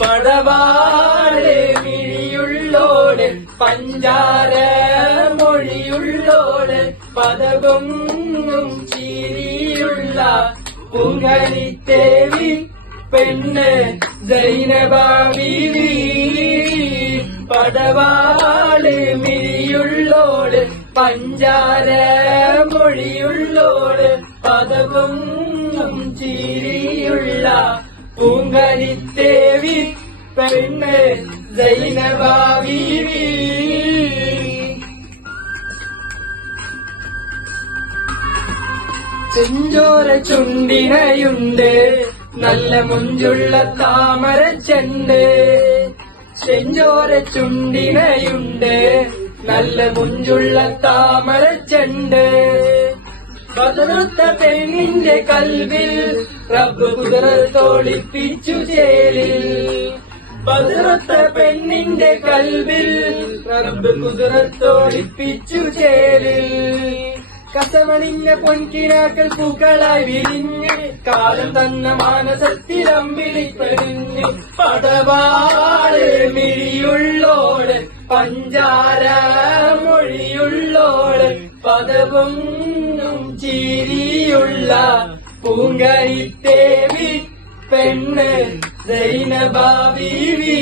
പടവാള് മിഴിയുള്ളോള് പഞ്ചാര മൊഴിയുള്ളോള് പദകൊങ്ങും ചിരിയുള്ള പുങ്കലിത്തേവി പെണ്ണ് സൈനബ ബീവി. പടവാള് മിഴിയുള്ളോള് പഞ്ചാര മൊഴിയുള്ളോള് പദകൊങ്ങും ചിരിയുള്ള പൂങ്കലിത്തേവി പെണ്ണ് സൈനബ ബീവി. ചെഞ്ചോര ചുണ്ടിനയുണ്ട് നല്ല മുഞ്ചുള്ള താമരച്ചെണ്ട്. ചെഞ്ചോര ചുണ്ടിനയുണ്ട് നല്ല മുഞ്ചുള്ള താമരച്ചെണ്ട്. ബദറുത്ത പെണ്ണിന്റെ കൽവിൽ റബ്ബ് കുതിരത്തോളിപ്പിച്ചു ചേലിൽ. ബദറുത്ത പെണ്ണിന്റെ കൽവിൽ റബ്ബ് കുതിരത്തോളിപ്പിച്ചു ചേലിൽ. കസവണിഞ്ഞ പൊൻകിനാക്കൾ പൂക്കളായി വിരിഞ്ഞ് കാലം തന്ന മാനസത്തിലമ്പിളിപ്പെടിഞ്ഞ് പടവാള് മിഴിയുള്ളോള് പഞ്ചാര മൊഴിയുള്ളോള് പദവൊന്നും ചിരിയുള്ള പൂങ്കരിത്തേവി പെണ്ണ് സൈനബ ബീവി.